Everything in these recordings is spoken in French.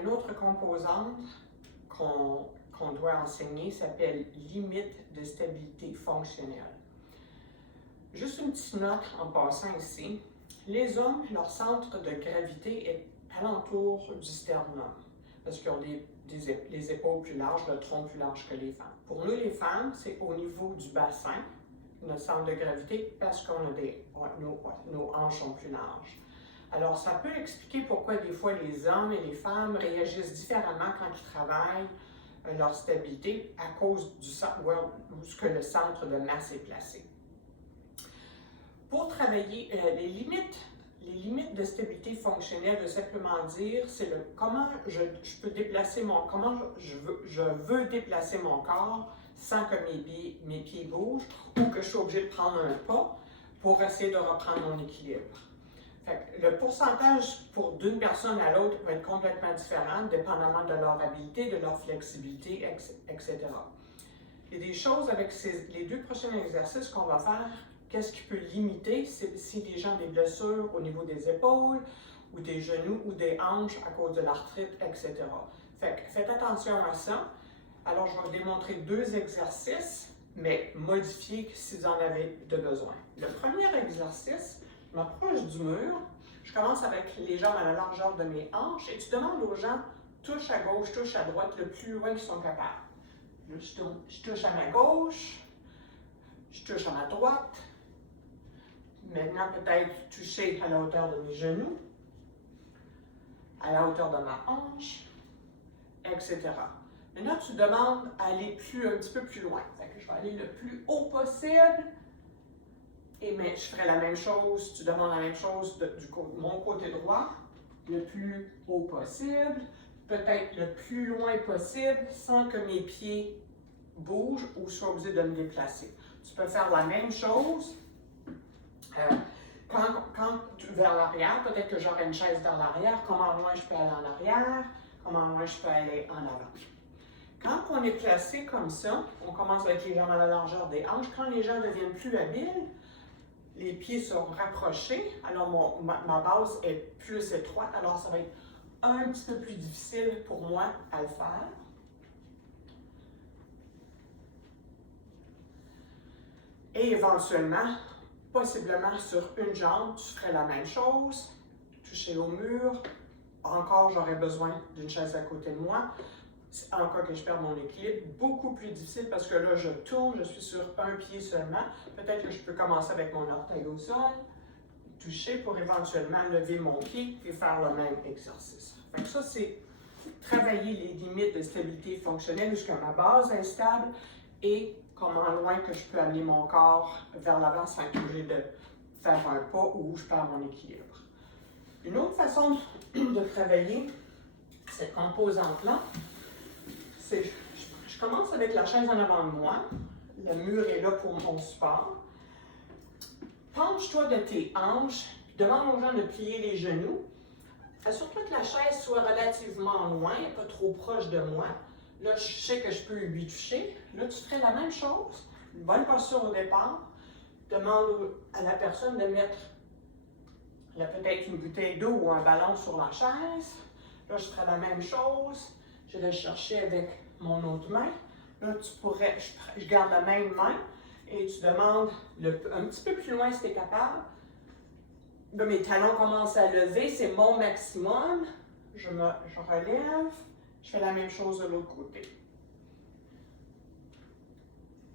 Une autre composante qu'on doit enseigner s'appelle limite de stabilité fonctionnelle. Juste une petite note en passant ici. Les hommes, leur centre de gravité est alentour du sternum, parce qu'ils ont les épaules plus larges, le tronc plus large que les femmes. Pour nous, les femmes, c'est au niveau du bassin, notre centre de gravité, parce qu'on a nos hanches sont plus larges. Alors, ça peut expliquer pourquoi des fois les hommes et les femmes réagissent différemment quand ils travaillent leur stabilité à cause du où que le centre de masse est placé. Pour travailler les limites de stabilité fonctionnelle veut simplement dire c'est comment je peux déplacer comment je veux déplacer mon corps sans que mes pieds bougent ou que je suis obligé de prendre un pas pour essayer de reprendre mon équilibre. Fait que le pourcentage d'une personne à l'autre va être complètement différent, dépendamment de leur habileté, de leur flexibilité, etc. Il y a des choses avec les deux prochains exercices qu'on va faire. Qu'est-ce qui peut limiter si les gens ont des blessures au niveau des épaules, ou des genoux, ou des hanches à cause de l'arthrite, etc. Fait que faites attention à ça. Alors, je vais vous démontrer deux exercices, mais modifiés si vous en avez de besoin. Le premier exercice, je m'approche du mur, je commence avec les jambes à la largeur de mes hanches, et tu demandes aux gens, touche à gauche, touche à droite, le plus loin qu'ils sont capables. Là, je touche à ma gauche, je touche à ma droite. Maintenant, peut-être toucher à la hauteur de mes genoux, à la hauteur de ma hanche, etc. Maintenant, tu demandes d'aller un petit peu plus loin. Fait que je vais aller le plus haut possible. Mais je ferai la même chose, tu demandes la même chose de mon côté droit, le plus haut possible, peut-être le plus loin possible, sans que mes pieds bougent ou soient obligés de me déplacer. Tu peux faire la même chose. Vers l'arrière, peut-être que j'aurai une chaise vers l'arrière, comment loin je peux aller en arrière, comment loin je peux aller en avant. Quand on est placé comme ça, on commence avec les jambes à la largeur des hanches. Quand les gens deviennent plus habiles, les pieds sont rapprochés, alors ma base est plus étroite, alors ça va être un petit peu plus difficile pour moi à le faire. Et éventuellement, possiblement sur une jambe, tu ferais la même chose, toucher au mur. Encore, j'aurais besoin d'une chaise à côté de moi. Encore que je perde mon équilibre, beaucoup plus difficile parce que là, je tourne, je suis sur un pied seulement. Peut-être que je peux commencer avec mon orteil au sol, toucher pour éventuellement lever mon pied et faire le même exercice. Fait que ça, c'est travailler les limites de stabilité fonctionnelle jusqu'à ma base est stable et comment loin que je peux amener mon corps vers l'avant sans être obligé de faire un pas où je perds mon équilibre. Une autre façon de travailler cette composante-là, c'est je commence avec la chaise en avant de moi, le mur est là pour mon support. Penche-toi de tes hanches, demande aux gens de plier les genoux. Assure-toi que la chaise soit relativement loin, pas trop proche de moi. Là, je sais que je peux lui toucher. Là, tu ferais la même chose. Une bonne posture au départ. Demande à la personne de mettre peut-être une bouteille d'eau ou un ballon sur la chaise. Là, je ferais la même chose. Je vais le chercher avec mon autre main. Là, je garde la même main et tu demandes un petit peu plus loin si tu es capable. Là, mes talons commencent à lever, c'est mon maximum. Je relève. Je fais la même chose de l'autre côté.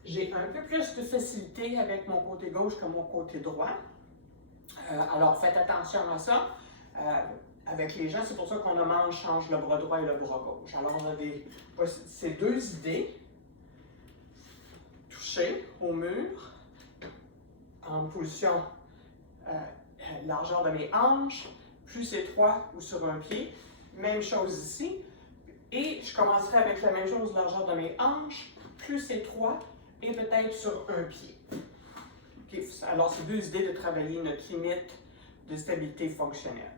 J'ai un peu plus de facilité avec mon côté gauche que mon côté droit. Alors, faites attention à ça. Avec les gens, c'est pour ça qu'on change le bras droit et le bras gauche. Alors, on a ces deux idées. Toucher au mur, en position largeur de mes hanches, plus étroit ou sur un pied. Même chose ici. Et je commencerai avec la même chose, largeur de mes hanches, plus étroit et peut-être sur un pied. Okay. Alors, c'est deux idées de travailler notre limite de stabilité fonctionnelle.